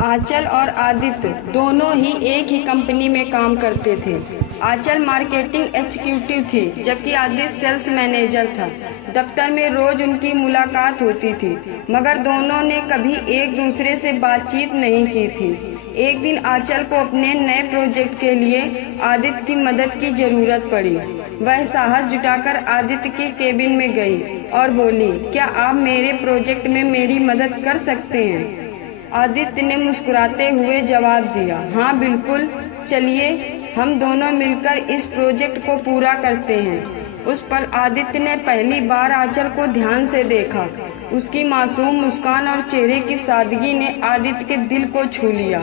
आंचल और आदित्य दोनों ही एक ही कंपनी में काम करते थे। आंचल मार्केटिंग एग्जीक्यूटिव थी, जबकि आदित्य सेल्स मैनेजर था। दफ्तर में रोज उनकी मुलाकात होती थी, मगर दोनों ने कभी एक दूसरे से बातचीत नहीं की थी। एक दिन आंचल को अपने नए प्रोजेक्ट के लिए आदित्य की मदद की जरूरत पड़ी। वह साहस जुटाकर आदित्य के केबिन में गई और बोली, क्या आप मेरे प्रोजेक्ट में मेरी मदद कर सकते हैं? आदित्य ने मुस्कुराते हुए जवाब दिया, हाँ बिल्कुल, चलिए हम दोनों मिलकर इस प्रोजेक्ट को पूरा करते हैं। उस पल आदित्य ने पहली बार आंचल को ध्यान से देखा। उसकी मासूम मुस्कान और चेहरे की सादगी ने आदित्य के दिल को छू लिया।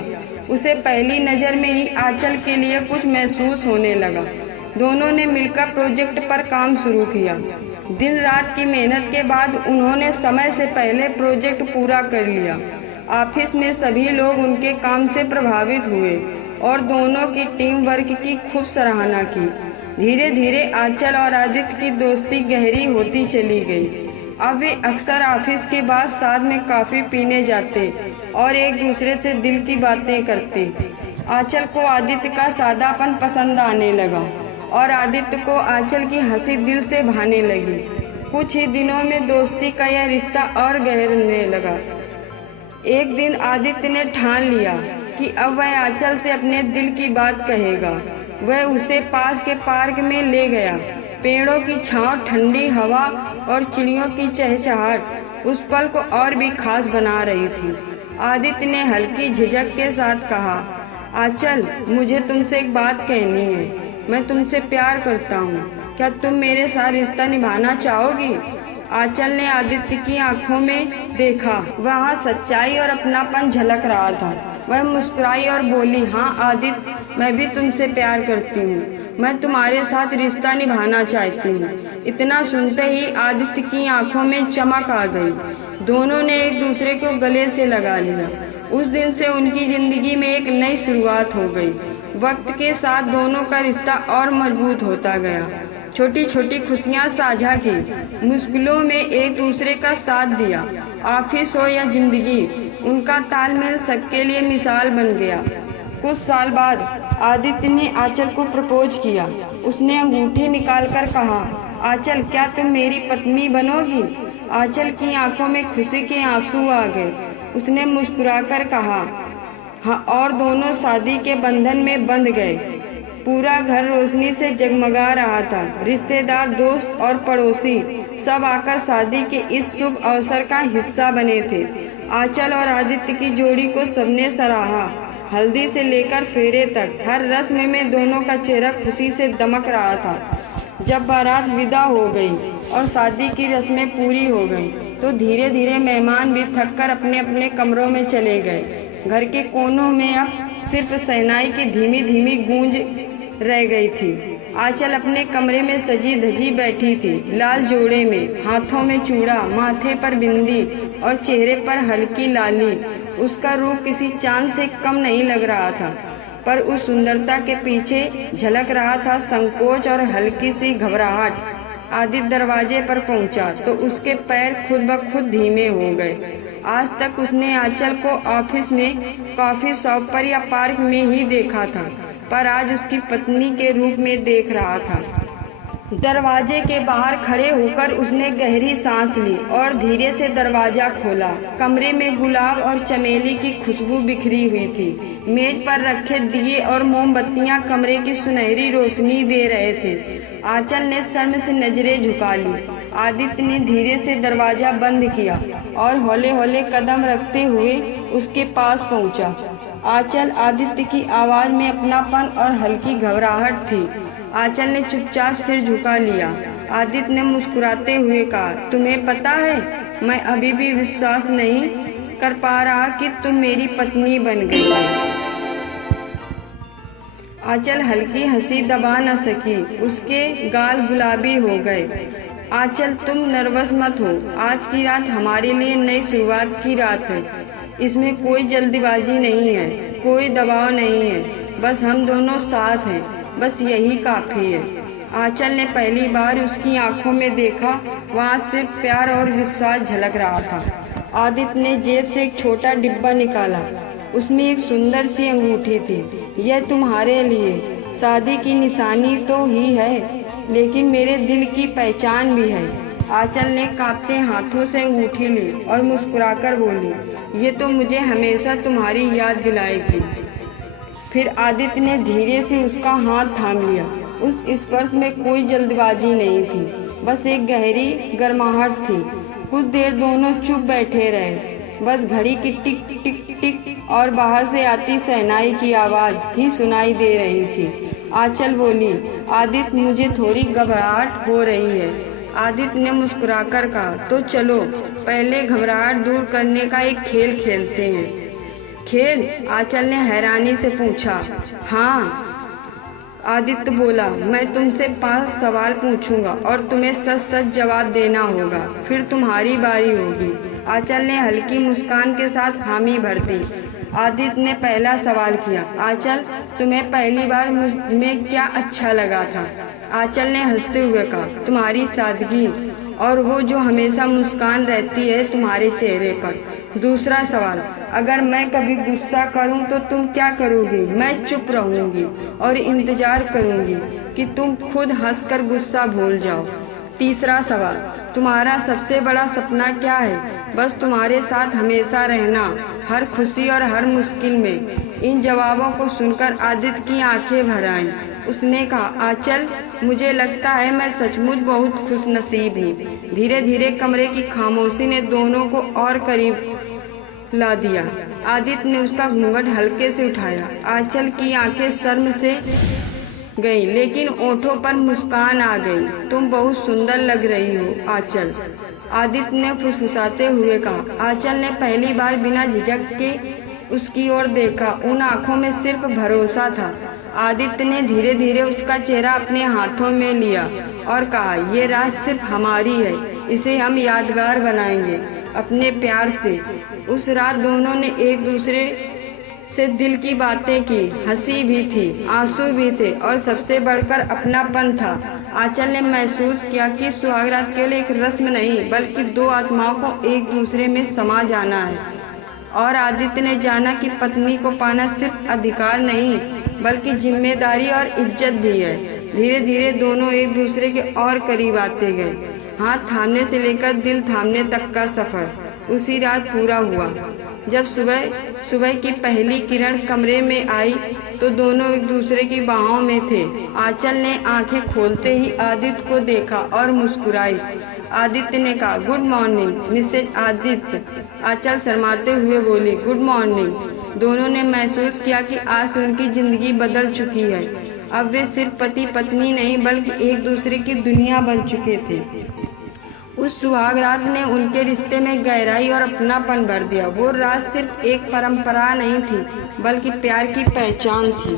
उसे पहली नज़र में ही आंचल के लिए कुछ महसूस होने लगा। दोनों ने मिलकर प्रोजेक्ट पर काम शुरू किया। दिन रात की मेहनत के बाद उन्होंने समय से पहले प्रोजेक्ट पूरा कर लिया। ऑफिस में सभी लोग उनके काम से प्रभावित हुए और दोनों की टीम वर्क की खूब सराहना की। धीरे धीरे आंचल और आदित्य की दोस्ती गहरी होती चली गई। अब वे अक्सर ऑफिस के बाद साथ में कॉफी पीने जाते और एक दूसरे से दिल की बातें करते। आंचल को आदित्य का सादापन पसंद आने लगा और आदित्य को आंचल की हंसी दिल से भाने लगी। कुछ ही दिनों में दोस्ती का यह रिश्ता और गहरने लगा। एक दिन आदित्य ने ठान लिया कि अब वह आंचल से अपने दिल की बात कहेगा। वह उसे पास के पार्क में ले गया। पेड़ों की छांव, ठंडी हवा और चिड़ियों की चहचहाट उस पल को और भी खास बना रही थी। आदित्य ने हल्की झिझक के साथ कहा, आंचल, मुझे तुमसे एक बात कहनी है। मैं तुमसे प्यार करता हूँ। क्या तुम मेरे साथ रिश्ता निभाना चाहोगी? आंचल ने आदित्य की आंखों में देखा। वहाँ सच्चाई और अपनापन झलक रहा था। वह मुस्कुराई और बोली, हाँ आदित्य, मैं भी तुमसे प्यार करती हूँ। मैं तुम्हारे साथ रिश्ता निभाना चाहती हूँ। इतना सुनते ही आदित्य की आंखों में चमक आ गई। दोनों ने एक दूसरे को गले से लगा लिया। उस दिन से उनकी जिंदगी में एक नई शुरुआत हो गई। वक्त के साथ दोनों का रिश्ता और मजबूत होता गया। छोटी छोटी खुशियां साझा की, मुश्किलों में एक दूसरे का साथ दिया। ऑफिस हो या जिंदगी, उनका तालमेल सबके लिए मिसाल बन गया। कुछ साल बाद आदित्य ने आंचल को प्रपोज किया। उसने अंगूठी निकालकर कहा, आंचल, क्या तुम मेरी पत्नी बनोगी? आंचल की आंखों में खुशी के आंसू आ गए। उसने मुस्कुराकर कहा, हाँ, और दोनों शादी के बंधन में बंध गए। पूरा घर रोशनी से जगमगा रहा था। रिश्तेदार, दोस्त और पड़ोसी सब आकर शादी के इस शुभ अवसर का हिस्सा बने थे। आंचल और आदित्य की जोड़ी को सबने सराहा। हल्दी से लेकर फेरे तक हर रस्म में दोनों का चेहरा खुशी से दमक रहा था। जब बारात विदा हो गई और शादी की रस्में पूरी हो गई, तो धीरे धीरे मेहमान भी थककर अपने अपने कमरों में चले गए। घर के कोनों में अब सिर्फ शहनाई की धीमी धीमी गूंज रह गई थी। आंचल अपने कमरे में सजी धजी बैठी थी, लाल जोड़े में, हाथों में चूड़ा, माथे पर बिंदी और चेहरे पर हल्की लाली। उसका रूप किसी चांद से कम नहीं लग रहा था, पर उस सुंदरता के पीछे झलक रहा था संकोच और हल्की सी घबराहट। आदित्य दरवाजे पर पहुंचा तो उसके पैर खुद ब खुद धीमे हो गए। आज तक उसने आंचल को ऑफिस में, कॉफी शॉप पर या पार्क में ही देखा था, पर आज उसकी पत्नी के रूप में देख रहा था। दरवाजे के बाहर खड़े होकर उसने गहरी सांस ली और धीरे से दरवाजा खोला। कमरे में गुलाब और चमेली की खुशबू बिखरी हुई थी। मेज पर रखे दिए और मोमबत्तियां कमरे की सुनहरी रोशनी दे रहे थे। आंचल ने शर्म से नजरें झुका ली। आदित्य ने धीरे से दरवाजा बंद किया और हौले हौले कदम रखते हुए उसके पास पहुंचा। आंचल, आदित्य की आवाज में अपनापन और हल्की घबराहट थी। आंचल ने चुपचाप सिर झुका लिया। आदित्य ने मुस्कुराते हुए कहा, तुम्हें पता है, मैं अभी भी विश्वास नहीं कर पा रहा कि तुम मेरी पत्नी बन गई। आंचल हल्की हंसी दबा न सकी। उसके गाल गुलाबी हो गए। आंचल, तुम नर्वस मत हो। आज की रात हमारे लिए नई शुरुआत की रात है। इसमें कोई जल्दबाजी नहीं है, कोई दबाव नहीं है। बस हम दोनों साथ हैं, बस यही काफी है। आंचल ने पहली बार उसकी आंखों में देखा। वहाँ सिर्फ प्यार और विश्वास झलक रहा था। आदित्य ने जेब से एक छोटा डिब्बा निकाला उसमें एक सुंदर सी अंगूठी थी। यह तुम्हारे लिए शादी की निशानी तो ही है, लेकिन मेरे दिल की पहचान भी है। आंचल ने कांपते हाथों से अंगूठी ली और मुस्कुराकर बोली, ये तो मुझे हमेशा तुम्हारी याद दिलाएगी। फिर आदित्य ने धीरे से उसका हाथ थाम लिया। उस स्पर्श में कोई जल्दबाजी नहीं थी, बस एक गहरी गर्माहट थी। कुछ देर दोनों चुप बैठे रहे, बस घड़ी की टिक टिक टिक और बाहर से आती शहनाई की आवाज़ ही सुनाई दे रही थी। आंचल बोली, आदित्य मुझे थोड़ी घबराहट हो रही है। आदित्य ने मुस्कुराकर कहा, तो चलो पहले घबराहट दूर करने का एक खेल खेलते हैं। खेल? आंचल ने हैरानी से पूछा। हाँ, आदित्य बोला, मैं तुमसे 5 सवाल पूछूंगा और तुम्हें सच सच जवाब देना होगा, फिर तुम्हारी बारी होगी। आंचल ने हल्की मुस्कान के साथ हामी भर दी। आदित्य ने पहला सवाल किया, आंचल तुम्हें पहली बार मुझ में क्या अच्छा लगा था? आंचल ने हंसते हुए कहा, तुम्हारी सादगी और वो जो हमेशा मुस्कान रहती है तुम्हारे चेहरे पर। दूसरा सवाल, अगर मैं कभी गुस्सा करूं तो तुम क्या करोगी? मैं चुप रहूंगी और इंतजार करूंगी कि तुम खुद हंसकर गुस्सा भूल जाओ। तीसरा सवाल, तुम्हारा सबसे बड़ा सपना क्या है? बस तुम्हारे साथ हमेशा रहना, हर खुशी और हर मुश्किल में। इन जवाबों को सुनकर आदित्य की आंखें भर आईं। उसने कहा, आंचल मुझे लगता है मैं सचमुच बहुत खुशनसीब हूँ। धीरे धीरे कमरे की खामोशी ने दोनों को और करीब ला दिया। आदित्य ने उसका घूंघट हल्के से उठाया। आंचल की आंखें शर्म से गई, लेकिन ओठों पर मुस्कान आ गई। तुम बहुत सुंदर लग रही हो आंचल, आदित्य ने फुसफुसाते हुए कहा। आंचल ने पहली बार बिना झिझक के उसकी ओर देखा। उन आंखों में सिर्फ भरोसा था। आदित्य ने धीरे धीरे उसका चेहरा अपने हाथों में लिया और कहा, ये रात सिर्फ हमारी है, इसे हम यादगार बनाएंगे अपने प्यार से। उस रात दोनों ने एक दूसरे से दिल की बातें की, हंसी भी थी, आंसू भी थे और सबसे बढ़कर अपनापन था। आंचल ने महसूस किया कि सुहागरात केवल एक रस्म नहीं, बल्कि 2 आत्माओं को एक दूसरे में समा जाना है। और आदित्य ने जाना कि पत्नी को पाना सिर्फ अधिकार नहीं, बल्कि जिम्मेदारी और इज्जत भी है। धीरे धीरे दोनों एक दूसरे के और करीब आते गए। हाथ थामने से लेकर दिल थामने तक का सफर उसी रात पूरा हुआ। जब सुबह की पहली किरण कमरे में आई तो दोनों एक दूसरे की बाहों में थे। आंचल ने आंखें खोलते ही आदित्य को देखा और मुस्कुराई। आदित्य ने कहा, गुड मॉर्निंग मिसेज आदित्य। आंचल शर्माते हुए बोली, गुड मॉर्निंग। दोनों ने महसूस किया कि आज से उनकी जिंदगी बदल चुकी है। अब वे सिर्फ पति पत्नी नहीं, बल्कि एक दूसरे की दुनिया बन चुके थे। उस सुहाग रात ने उनके रिश्ते में गहराई और अपनापन भर दिया। वो रात सिर्फ एक परंपरा नहीं थी, बल्कि प्यार की पहचान थी।